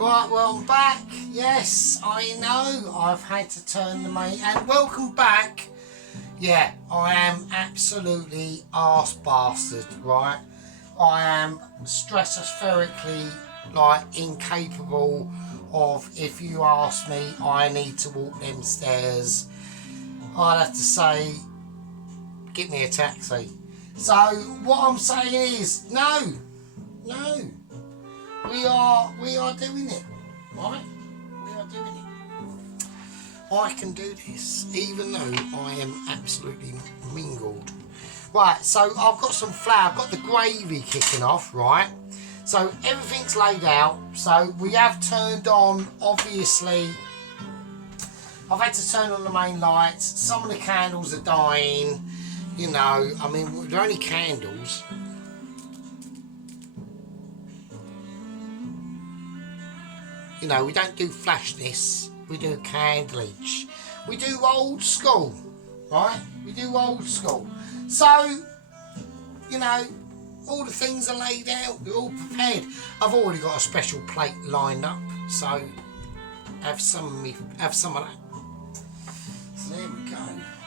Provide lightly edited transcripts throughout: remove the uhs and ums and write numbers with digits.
Right, well I'm back. Yes, I know I've had to turn the main, and welcome back. Yeah, I am absolutely arse bastard, right? I am stratospherically incapable of, if you ask me, I need to walk them stairs, I'd have to say, get me a taxi. So what I'm saying is, no, we are doing it, right? We are doing it. I can do this, even though I am absolutely mingled. Right, so I've got some flour, I've got the gravy kicking off, right? So everything's laid out. So we have turned on, obviously, I've had to turn on the main lights. Some of the candles are dying, you know, I mean, they're only candles. You know, we don't do flashness, we do candleage. We do old school, right? We do old school. So, you know, all the things are laid out, they're all prepared. I've already got a special plate lined up, so have some of that. So there we go,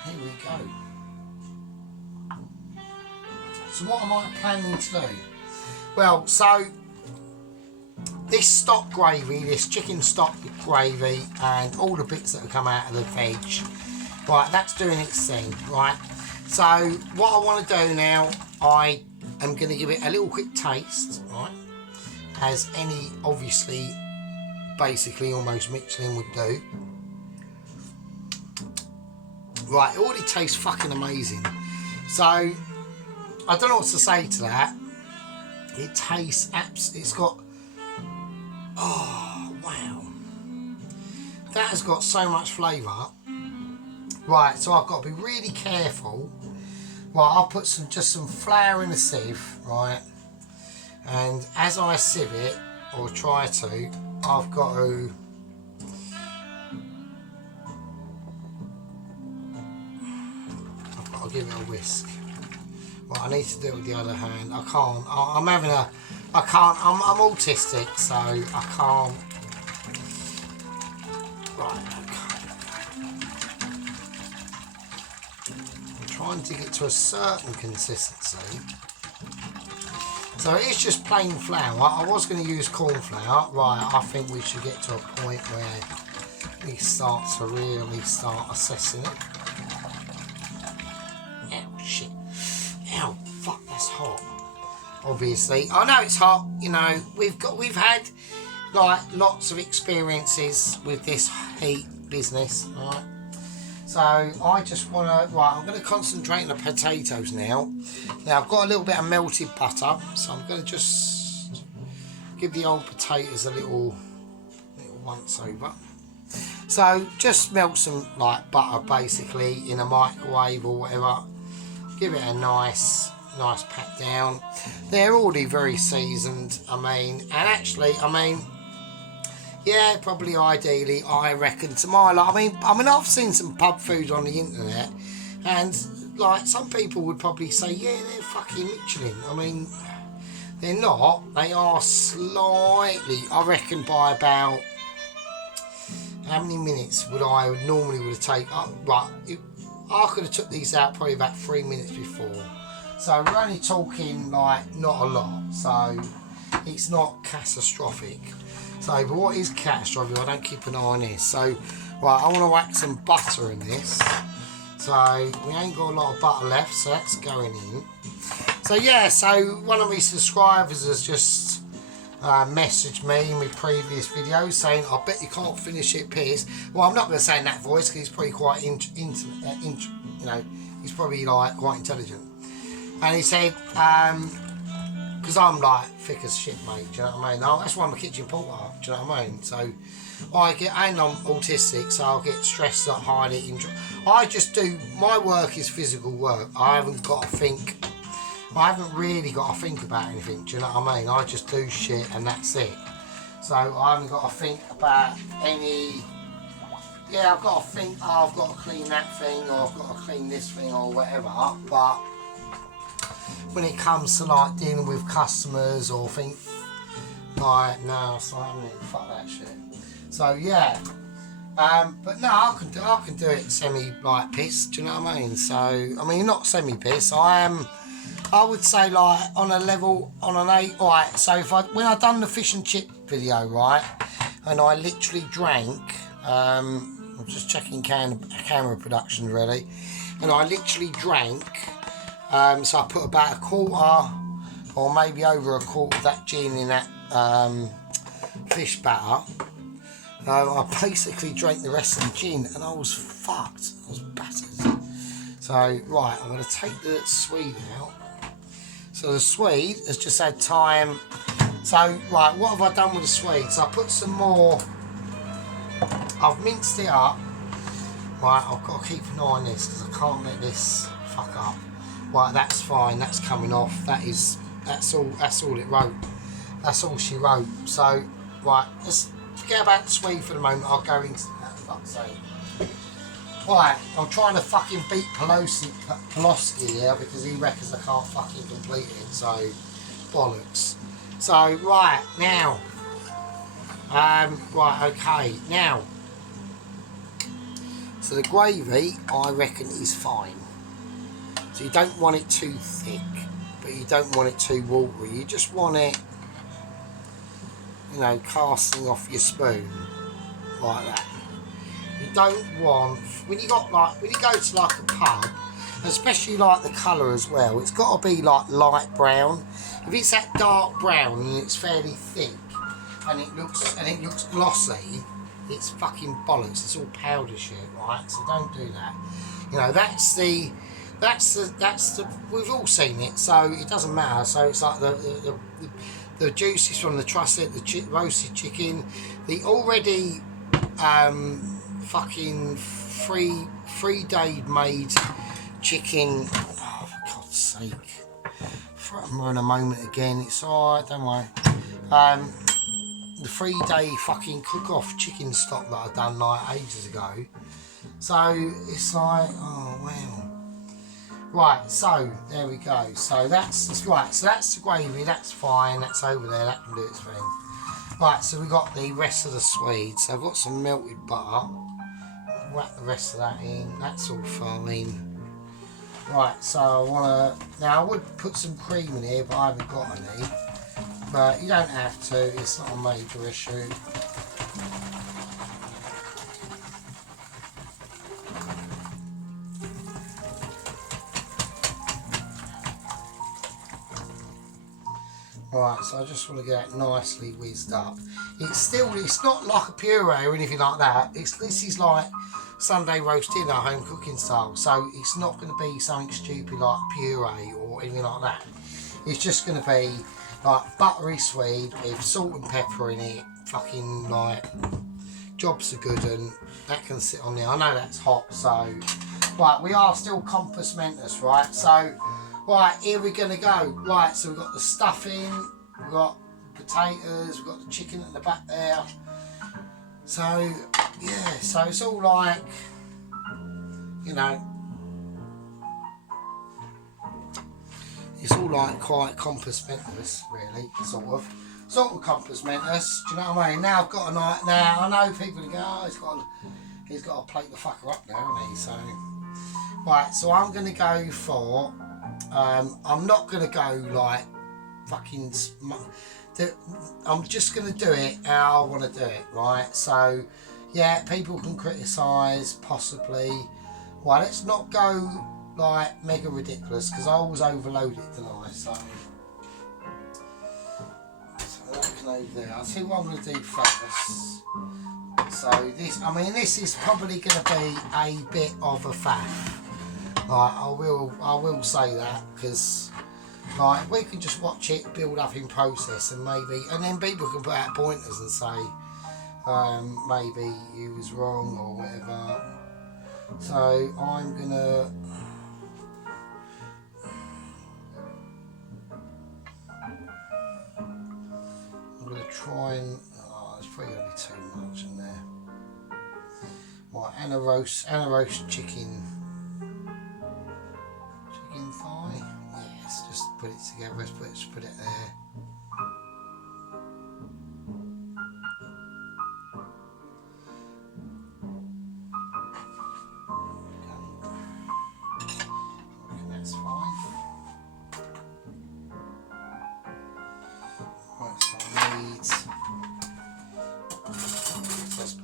here we go. So what am I planning to do? Well, so this stock gravy, this chicken stock gravy, and all the bits that have come out of the veg, right, that's doing its thing, right? So what I want to do now, I am going to give it a little quick taste, right, as any, obviously, basically almost Michelin would do. Right, it already tastes fucking amazing. So I don't know what to say to that. It tastes it's got, oh wow, that has got so much flavour. Right, so I've got to be really careful. Right, I'll put just some flour in a sieve, right, and as I sieve it, or try to, I've got to give it a whisk. Right, I need to do it with the other hand. I can't. I'm autistic, so I can't. Right, I'm trying to get to a certain consistency. So it's just plain flour. I was going to use corn flour. Right, I think we should get to a point where we start to really start assessing it. Ow, shit. Ow, fuck, that's hot. Obviously, I know it's hot. You know, we've had like lots of experiences with this heat business, right? So I just want to, right, I'm going to concentrate on the potatoes now. Now I've got a little bit of melted butter, so I'm going to just give the old potatoes a little once over. So just melt some like butter basically in a microwave or whatever. Give it a nice pat down. They're already very seasoned, I mean, and actually, I mean, yeah, probably ideally, I reckon, to my life. I mean, I've seen some pub food on the internet, and like some people would probably say, yeah, they're fucking Michelin. I mean, they're not. They are slightly, I reckon, by about how many minutes would I normally would have taken? Right, I could have took these out probably about 3 minutes before. So we're only talking like not a lot. So it's not catastrophic. So, but what is catastrophic? I don't keep an eye on this. So, right, I want to whack some butter in this. So we ain't got a lot of butter left, so that's going in. So yeah, so one of my subscribers has just messaged me in my previous video saying, I bet you can't finish it, Piers. Well, I'm not going to say in that voice because he's probably quite, you know, he's probably like quite intelligent. And he said, because I'm like thick as shit, mate, do you know what I mean? That's why I'm a kitchen porter, do you know what I mean? So and I'm autistic, so I'll get stressed up highly. I just do, my work is physical work. I haven't got to think, I haven't really got to think about anything, do you know what I mean? I just do shit and that's it. So I haven't got to think about any, yeah, I've got to think, oh, I've got to clean that thing, or I've got to clean this thing, or whatever, but when it comes to like dealing with customers or think, Like, no, it's like, fuck that shit. So yeah, but no, I can do it semi like piss. Do you know what I mean? So I mean, not semi piss. I would say like on a level on an 8. Right. So when I done the fish and chip video, right, and I literally drank. I'm just checking camera production really, and I literally drank. So I put about a quarter, or maybe over a quarter of that gin in that fish batter. I basically drank the rest of the gin and I was fucked. I was battered. So, right, I'm going to take the Swede out. So the Swede has just had thyme. So, right, what have I done with the Swede? So I put some more. I've minced it up. Right, I've got to keep an eye on this because I can't let this fuck up. Right, that's fine. That's coming off. That's all it wrote. That's all she wrote. So, right, let's forget about the Swede for the moment. I'll go into that. Fuck's sake. Right, I'm trying to fucking beat Pulaski here because he reckons I can't fucking complete it. So, bollocks. So, right now. Right, okay, now. So the gravy, I reckon, is fine. So you don't want it too thick, but you don't want it too watery. You just want it, you know, casting off your spoon like that. You don't want when you go to like a pub, especially like the colour as well. It's got to be like light brown. If it's that dark brown and it's fairly thick and it looks glossy, it's fucking bollocks. It's all powder shit, right? So don't do that. You know, that's the we've all seen it, so it doesn't matter. So it's like the juices from the trusset, the roasted chicken, the already fucking 3-day made chicken. Oh, for God's sake! We're in a moment again. It's alright, don't worry. The 3-day fucking cook-off chicken stock that I done like ages ago. So it's like, oh wow. Right, so there we go. So that's right. So that's the gravy. That's fine. That's over there. That can do its thing. Right. So we got the rest of the Swede. So I've got some melted butter. Whack the rest of that in. That's all fine. Right. So I wanna. Now I would put some cream in here, but I haven't got any. But you don't have to. It's not a major issue. Right, so I just want to get it nicely whizzed up. It's not like a puree or anything like that. This is like Sunday roast dinner, home cooking style. So it's not going to be something stupid like puree or anything like that. It's just going to be like buttery Swede with salt and pepper in it. Fucking like jobs are good, and that can sit on there. I know that's hot, so right, we are still compos mentis, right? So right, here we're gonna go. Right, so we've got the stuffing, we've got potatoes, we've got the chicken at the back there. So yeah, so it's all like, you know, it's all like quite compos mentis, really, sort of compos mentis. Do you know what I mean? Now I've got a night. Now I know people go, oh, he's got to plate the fucker up now, hasn't he? So right, so I'm gonna go for. I'm not going to go like fucking. I'm just going to do it how I want to do it, right? So, yeah, people can criticise, possibly. Well, let's not go like mega ridiculous because I always overload it, don't I? So that can over there. I'll see what I'm going to do first. So this is probably going to be a bit of a faff. Like, I will say that because like we can just watch it build up in process and then people can put out pointers and say maybe you was wrong or whatever. So I'm gonna try and there's probably gonna be too much in there. Right, and a roast chicken thigh. Yes, just put it together. Let's put it there.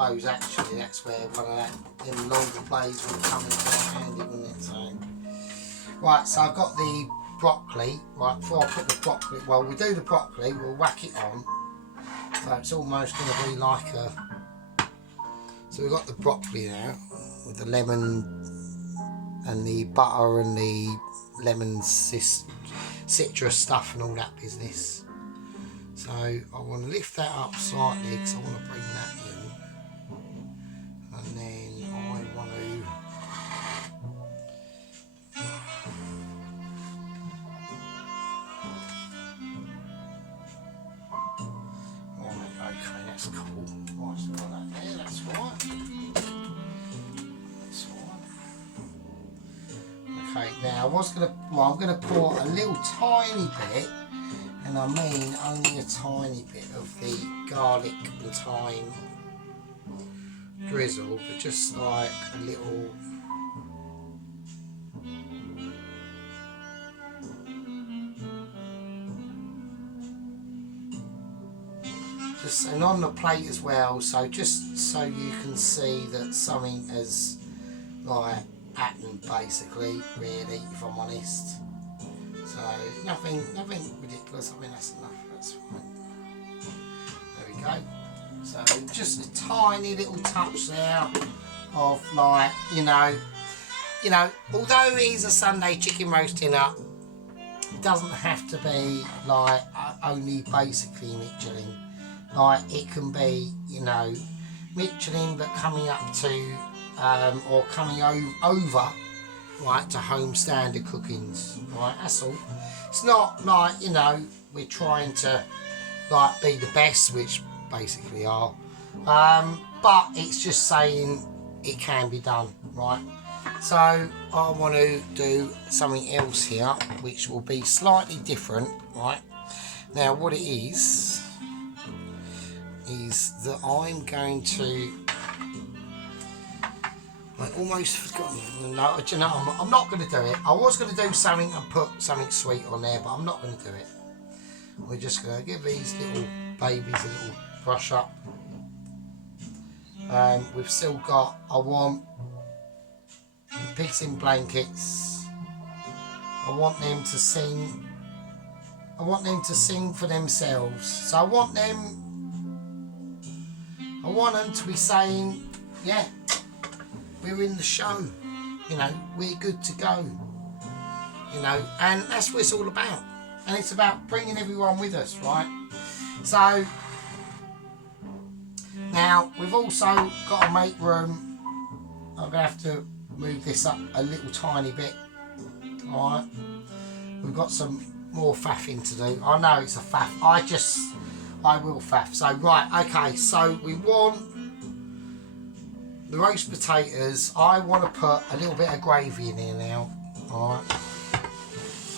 suppose actually that's where one of them longer blades would come in quite handy, wouldn't it? So, right, so I've got the broccoli. Right, before I put the broccoli, well, we do the broccoli, we'll whack it on. So it's almost going to be like a... So we've got the broccoli now with the lemon and the butter and the lemon citrus stuff and all that business. So I want to lift that up slightly because I want to bring that in. And then I want to... Okay, that's cool. Right, so got that there, that's right. That's right. Okay, now I was going to, well, I'm going to pour a little tiny bit, and I mean only a tiny bit of the garlic and thyme drizzle, but just like a little... And on the plate as well, so just so you can see that something has like happened basically, really, if I'm honest. So nothing ridiculous. I mean, that's enough, that's fine. There we go. So just a tiny little touch there of like, you know, although it is a Sunday chicken roast dinner, it doesn't have to be like only basically Michelin. Like it can be, you know, Michelin, but coming up to or coming over, right, to home standard cookings, right? That's all. It's not like, you know, we're trying to like be the best, which basically are, but it's just saying it can be done, right? So I want to do something else here, which will be slightly different, right? Now what it is that I'm going to... I almost forgotten. No, do you know, I'm not going to do it. I was going to do something and put something sweet on there, but I'm not going to do it. We're just going to give these little babies a little brush up. We've still got... I want pigs in blankets. I want them to sing. I want them to sing for themselves. So I want them to be saying, yeah, we're in the show, you know, we're good to go, you know, and that's what it's all about. And it's about bringing everyone with us, right? So now we've also got to make room. I'm going to have to move this up a little tiny bit. All right, we've got some more faffing to do. I know it's a faff. I will faff. So right, okay. So we want the roast potatoes. I want to put a little bit of gravy in here now. All right.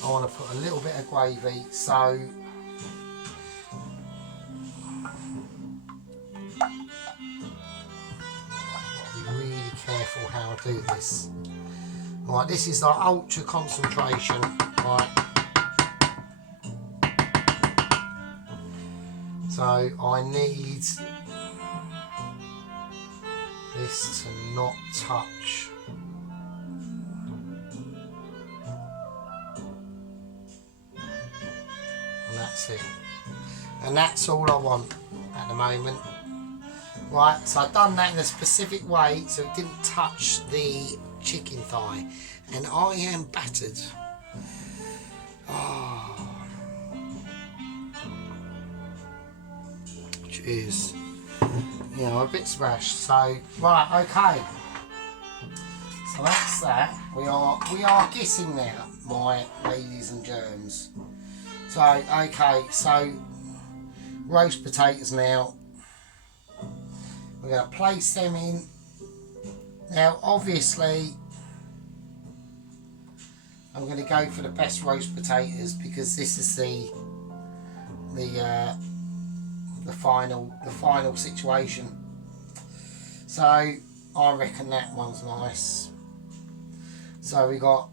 I want to put a little bit of gravy. So I've got to be really careful how I do this. Right, this is like ultra concentration. Right. So I need this to not touch. And that's it. And that's all I want at the moment. Right, so I've done that in a specific way so it didn't touch the chicken thigh. And I am battered. Oh. Is, you know, a bit smashed. So right, okay, so that's that. We are getting there, my ladies and germs. So okay, so roast potatoes now, we're going to place them in. Now obviously I'm going to go for the best roast potatoes because this is the final situation. So I reckon that one's nice. So we got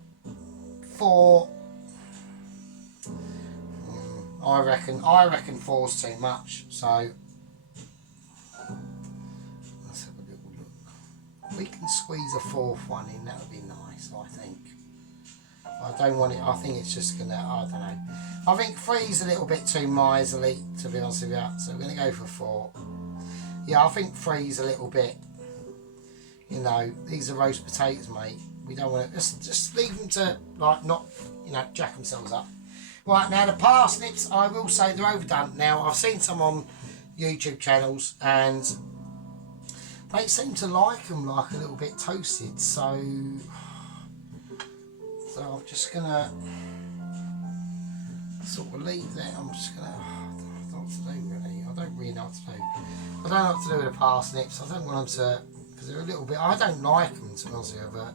4. I reckon 4's too much. So that's a we can squeeze a fourth one in, that would be nice, I think. I don't want it, I think it's just gonna, I don't know. I think 3's a little bit too miserly, to be honest with you, so we're gonna go for 4. Yeah, I think 3's a little bit, you know, these are roast potatoes, mate. We don't want to, just leave them to, like, not, you know, jack themselves up. Right, now the parsnips, I will say they're overdone. Now, I've seen some on YouTube channels, and they seem to like them, like, a little bit toasted, so I'm just going to sort of leave that. I'm just going to, I don't know what to do, really. I don't really know what to do. I don't know what to do with the parsnips. I don't want them to, because they're a little bit, I don't like them, to be honest with you, but,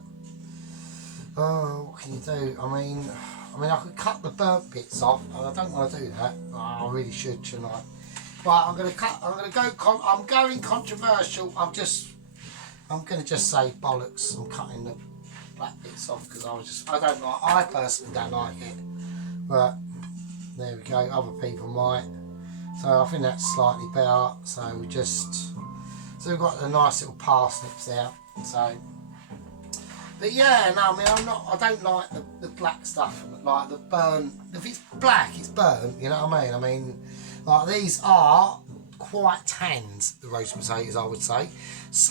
oh, what can you do? I mean, I could cut the burnt bits off, and I don't want to do that. Oh, I really shouldn't I? Right, I'm going controversial. I'm going to just say bollocks. I'm cutting the black bits off because I personally don't like it. But there we go. Other people might. So I think that's slightly better. So we've got the nice little parsnips there. So. But yeah, no, I mean, I don't like the black stuff, like the burn. If it's black, it's burnt, you know what I mean? I mean, like, these are quite tanned, the roast potatoes, I would say.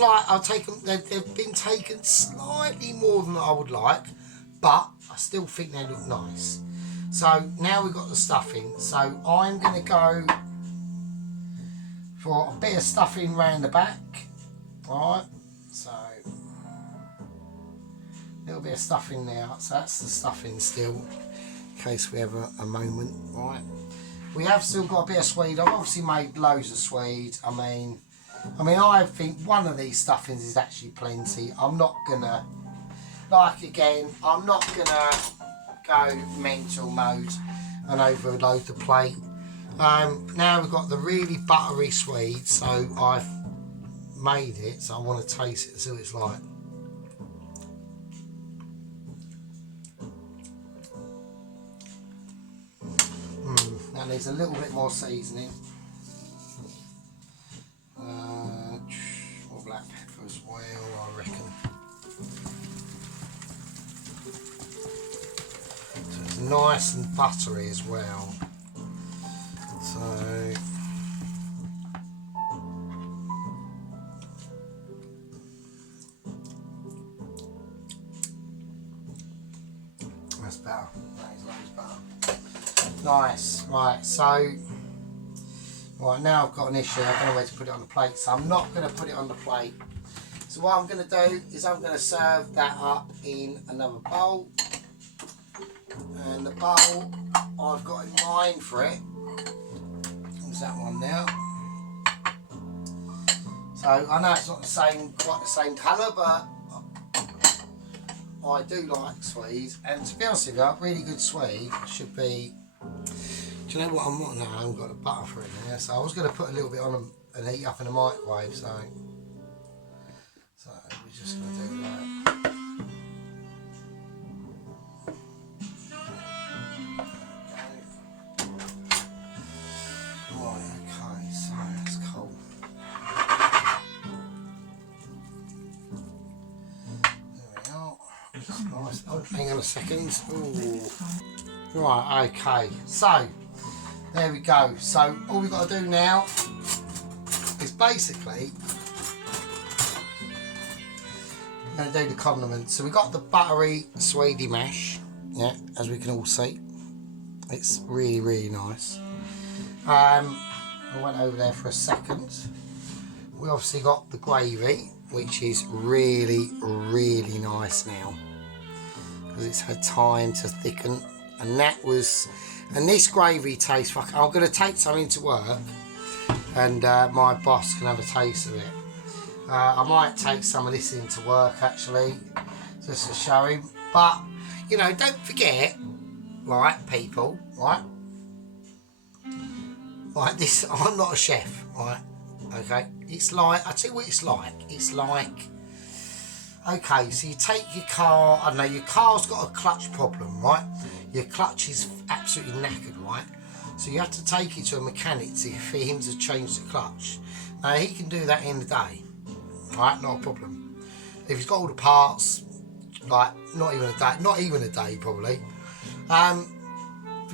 I'll take them, they've been taken slightly more than I would like, but I still think they look nice. So now we've got the stuffing, so I'm going to go for a bit of stuffing round the back, alright, so a little bit of stuffing now, so that's the stuffing still, in case we have a moment, right. We have still got a bit of swede. I've obviously made loads of swede. I mean, I think one of these stuffings is actually plenty. I'm not gonna, I'm not gonna go mental mode and overload the plate. Now we've got the really buttery swede, so I've made it, so I want to taste it and see what it's like. That needs a little bit more seasoning. More black pepper as well, I reckon. So it's nice and buttery as well. So that's better. That is loads better. Nice, right, so right now I've got an issue. I don't know where to put it on the plate, so I'm not going to put it on the plate. So what I'm going to do is I'm going to serve that up in another bowl, and the bowl I've got in mind for it is that one now. So I know it's not quite the same colour, but I do like swede, and to be honest with you, really good swede should be. Do you know what I'm not now? I haven't got the butter for it now, so I was going to put a little bit on and heat up in the microwave. So we're just going to do that. Right, okay, so that's cold. There we are. That's nice. Oh, hang on a second. Ooh. Right, okay, so there we go. So all we've got to do now is basically we're going to do the condiments. So we've got the buttery swede mash, yeah, as we can all see. It's really, really nice. I went over there for a second. We obviously got the gravy, which is really, really nice now because it's had time to thicken. And this gravy tastes fucking. I'm going to take something to work, and my boss can have a taste of it. I might take some of this into work actually, just to show him. But you know, don't forget, right, people, right? Like this, I'm not a chef, right? Okay, it's like, I tell you what it's like. It's like, okay, so you take your car. I don't know, your car's got a clutch problem, right? Your clutch is absolutely knackered, right? So you have to take it to a mechanic for him to change the clutch. Now he can do that in the day, right? Not a problem. if you've got all the parts, like not even a day probably. For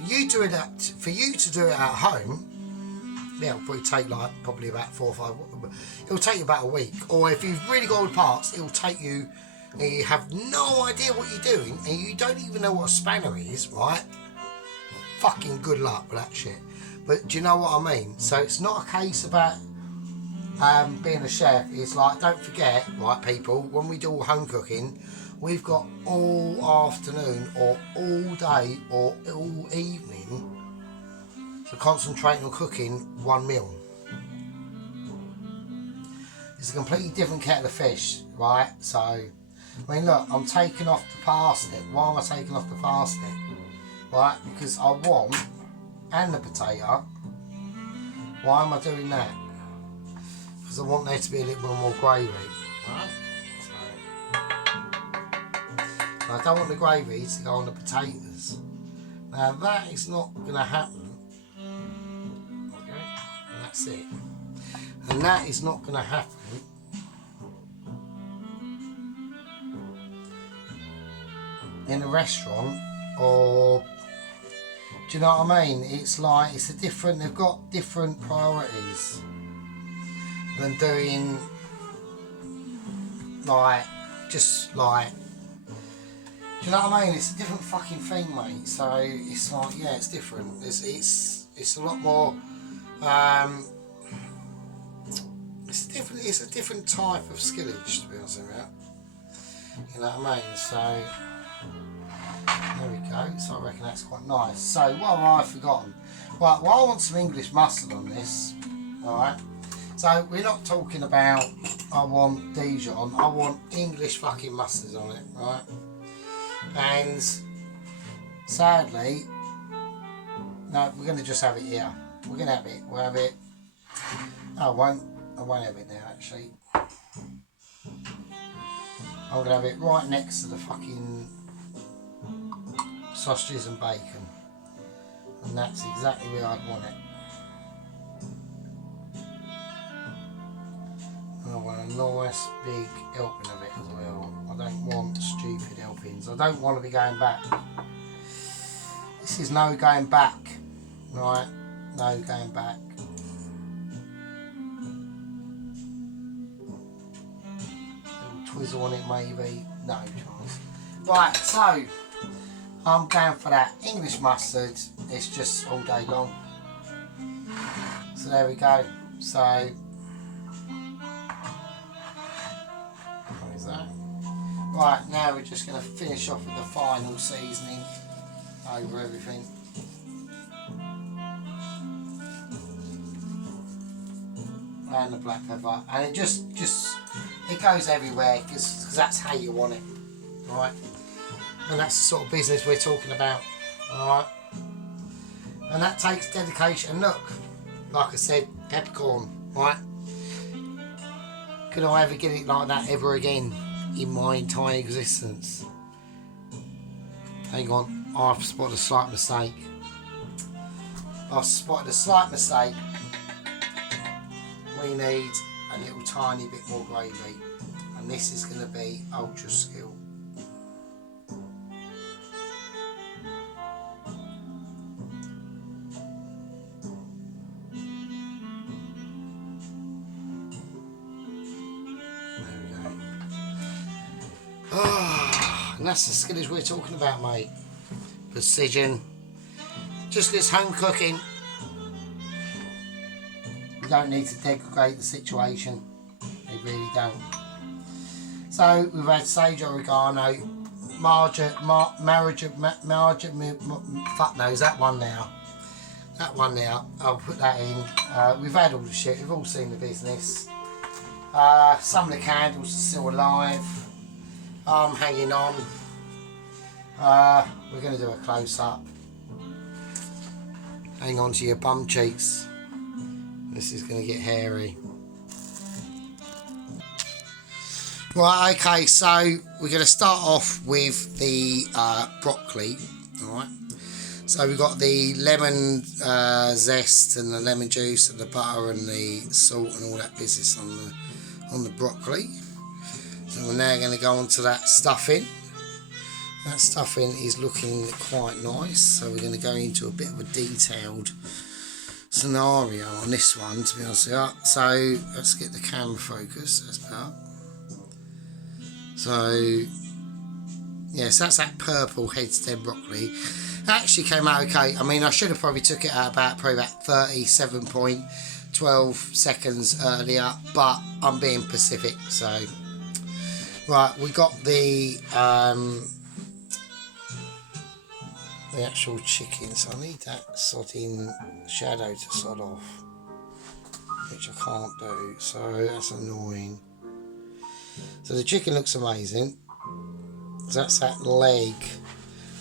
you to do it at home, yeah, it'll probably take like probably about 4 or 5. It'll take you about a week. Or if you've really got all the parts, it'll take you, and you have no idea what you're doing, and you don't even know what a spanner is, right? Fucking good luck with that shit. But do you know what I mean? So it's not a case about being a chef. It's like, don't forget, right, people, when we do home cooking, we've got all afternoon or all day or all evening to concentrate on cooking one meal. It's a completely different kettle of fish, right? So, I mean, look, I'm taking off the parsnip. Why am I taking off the parsnip? Right, because I want, and the potato. Why am I doing that? Because I want there to be a little bit more gravy. Right? So I don't want the gravy to go on the potatoes. Now that is not going to happen. Okay, and that's it. And that is not going to happen in a restaurant, or do you know what I mean? It's like, it's a different, they've got different priorities than doing like, just like, do you know what I mean? It's a different fucking thing, mate. So it's like, yeah, it's different. It's a lot more. It's a different type of skillage, to be honest with you. You know what I mean? So there we go. So I reckon that's quite nice. So what have I forgotten? Right. Well, I want some English mustard on this. All right. So we're not talking about I want Dijon. I want English fucking mustard on it, right? And sadly, no, we're going to just have it here. We're going to have it. We'll have it. I won't have it now, actually. I'm going to have it right next to the fucking sausages and bacon. And that's exactly where I'd want it. And I want a nice big helping of it as well. I don't want stupid helpings. I don't want to be going back. This is no going back, right? No going back. Little twizzle on it maybe. No chance. Right, so I'm going for that English mustard. It's just all day long. So there we go. So that. Right, now we're just going to finish off with the final seasoning over everything. And the black pepper, and it just it goes everywhere because that's how you want it, right? And that's the sort of business we're talking about, all right? And that takes dedication. And look, like I said, peppercorn, right? Could I ever get it like that ever again in my entire existence? Hang on, I've spotted a slight mistake. I've spotted a slight mistake. We need a little tiny bit more gravy, and this is going to be ultra skill. And that's the skillage we're talking about, mate. Precision. Just this home cooking. You don't need to degrade the situation. They really don't. So we've had sage, oregano, fuck knows, that one now. That one now. I'll put that in. We've had all the shit. We've all seen the business. Some of the candles are still alive. I'm hanging on. We're going to do a close-up. Hang on to your bum cheeks. This is going to get hairy. Right, okay, so we're going to start off with the broccoli. Alright. So we've got the lemon zest and the lemon juice and the butter and the salt and all that business on the broccoli. So So we're now going to go on to that stuffing. That stuffing is looking quite nice, so we're going to go into a bit of a detailed scenario on this one, to be honest with you. So let's get the camera focus. That's better. So yes, that's that purple head stem broccoli. That actually came out okay. I mean, I should have probably took it out probably about 37.12 seconds earlier, but I'm being Pacific. So right, we got the actual chicken, so I need that sodding shadow to sod off, which I can't do, so that's annoying. So the chicken looks amazing. So that's that leg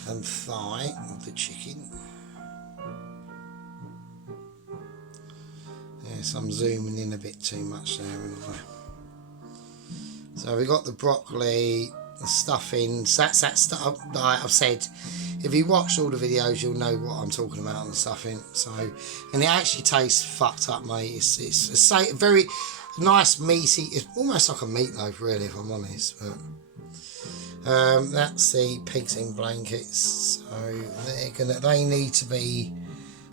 and thigh of the chicken. Yes, I'm zooming in a bit too much there, haven't I? So we got the broccoli, the stuffing. So that's that stuff. Like I've said, if you watched all the videos, you'll know what I'm talking about on the stuffing. So, and it actually tastes fucked up, mate. It's a very nice meaty. It's almost like a meatloaf, really, if I'm honest. But that's the pigs in blankets. So they need to be.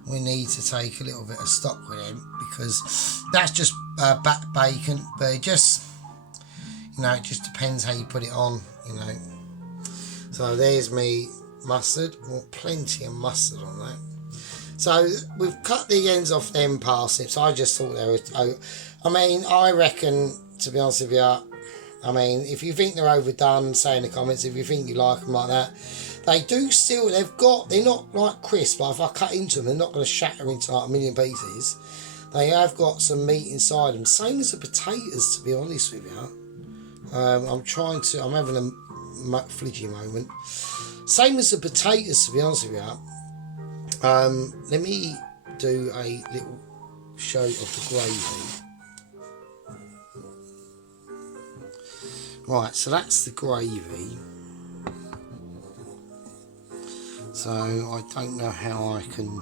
We need to take a little bit of stock with them, because that's just back bacon, but it just, you know, it just depends how you put it on, you know. So there's me mustard, well, plenty of mustard on that. So we've cut the ends off them parsnips. I just thought they were, I mean, I reckon, to be honest with you, I mean, if you think they're overdone, say in the comments. If you think you like them like that, they do still, they're not like crisp, like if I cut into them, they're not going to shatter into like a million pieces. They have got some meat inside them, same as the potatoes, to be honest with you. I'm having a flidgy moment. Same as the potatoes, to be honest with you. Let me do a little show of the gravy. Right, so that's the gravy. So I don't know how I can.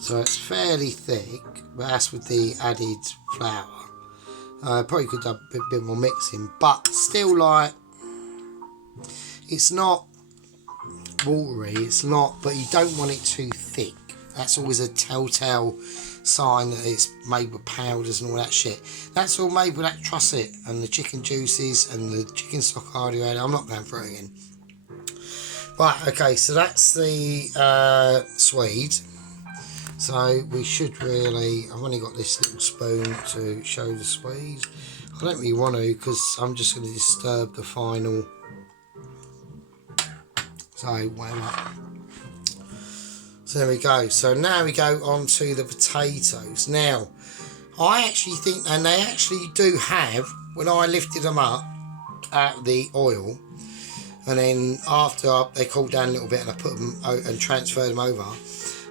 So it's fairly thick, but that's with the added flour. Probably could have a bit more mixing, but still, like, it's not watery, it's not, but you don't want it too thick. That's always a telltale sign that it's made with powders and all that shit. That's all made with that trusset and the chicken juices and the chicken stock cardio. I'm not going through it again. Right, okay, so that's the Swede. So we should really, I've only got this little spoon to show the Swede. I don't really want to, because I'm just going to disturb the final. So whatever. So there we go. So now we go on to the potatoes. Now, I actually think, and they actually do have, when I lifted them up out of the oil, and then after they cooled down a little bit and I put them and transferred them over,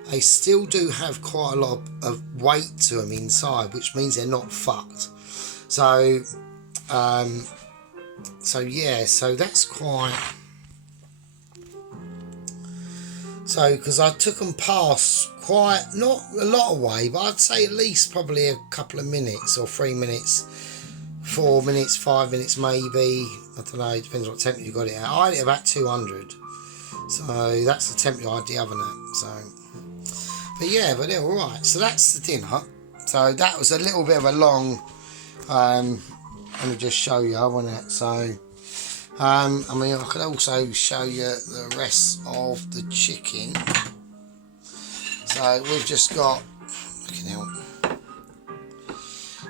they still do have quite a lot of weight to them inside, which means they're not fucked. So, yeah, so that's quite. So, because I took them past quite, not a lot of way, but I'd say at least probably a couple of minutes, or 3 minutes, 4 minutes, 5 minutes maybe. I don't know, it depends what temperature you got it at. I had it about 200. So that's the temperature I had the oven at. So, but yeah, but they're alright. So that's the dinner. So that was a little bit of a long, let me just show you, wasn't it? So, I mean, I could also show you the rest of the chicken. So we've just got,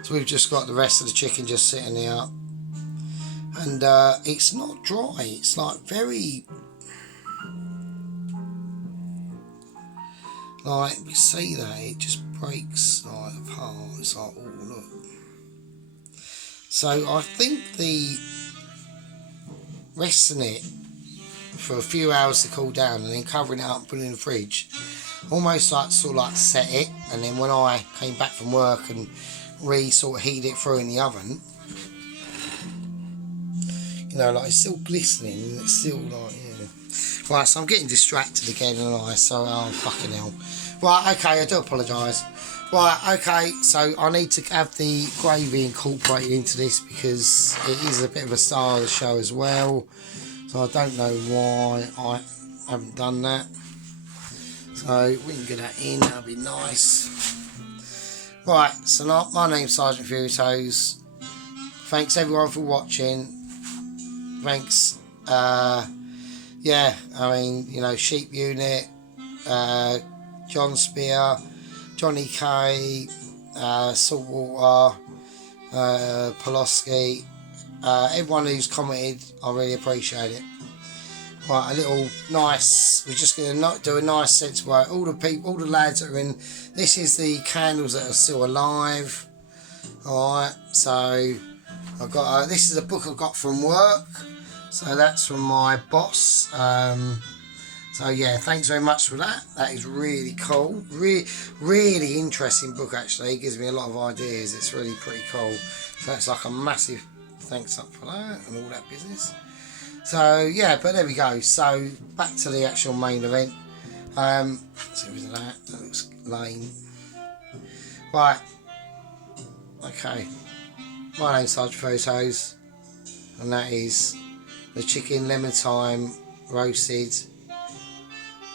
so we've just got the rest of the chicken just sitting there, and it's not dry. It's like very, like, you see that it just breaks like apart. It's like, oh look. So I think the resting it for a few hours to cool down and then covering it up and putting it in the fridge, almost like sort of like set it, and then when I came back from work and sort of heated it through in the oven, You know, like it's still glistening and it's still like, yeah. Right, so I'm getting distracted again, and so, oh, fucking hell. Right, okay, I do apologise. Right, okay, so I need to have the gravy incorporated into this because it is a bit of a star of the show as well. So I don't know why I haven't done that. So we can get that in, that'll be nice. Right, so now, my name's Sergeant Furitos. Thanks everyone for watching. Thanks, yeah, I mean, you know, Sheep Unit, John Spear, Johnny K, Saltwater, Poloski, everyone who's commented, I really appreciate it. Right, a little nice, we're just going to do a nice sense work. All the people, all the lads that are in, this is the candles that are still alive. Alright, so I've got, this is a book I got from work. So that's from my boss. So yeah, thanks very much for that. That is really cool. Really interesting book actually. It gives me a lot of ideas. It's really pretty cool. So that's like a massive thanks up for that and all that business. So yeah, but there we go. So back to the actual main event. So is that looks lame. Right. Okay. My name's Sergeant Photos, and that is the chicken lemon thyme roasted,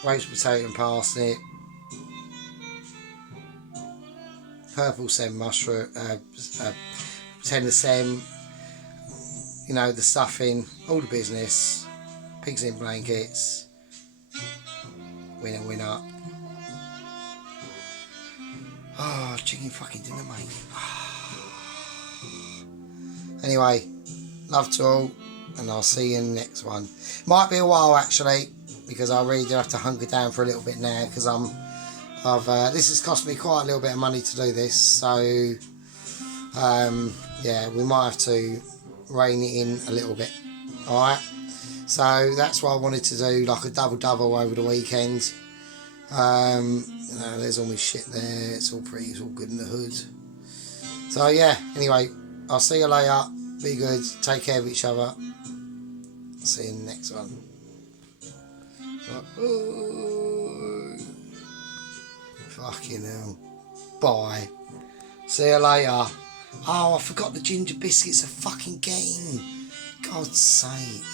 roast potato and parsnip, purple stem mushroom, tender stem, you know, the stuffing, all the business, pigs in blankets, winner winner. Oh, chicken fucking dinner, mate. Anyway, love to all, and I'll see you in the next one. Might be a while actually, because I really do have to hunker down for a little bit now, because this has cost me quite a little bit of money to do this, so yeah, we might have to rein it in a little bit. Alright, so that's why I wanted to do like a double over the weekend. You know, there's all my shit there, it's all pretty, it's all good in the hood. So yeah, anyway, I'll see you later. Be good, take care of each other. See you in the next one. Fucking hell. Bye. See you later. Oh, I forgot the ginger biscuits are fucking game. God's sake.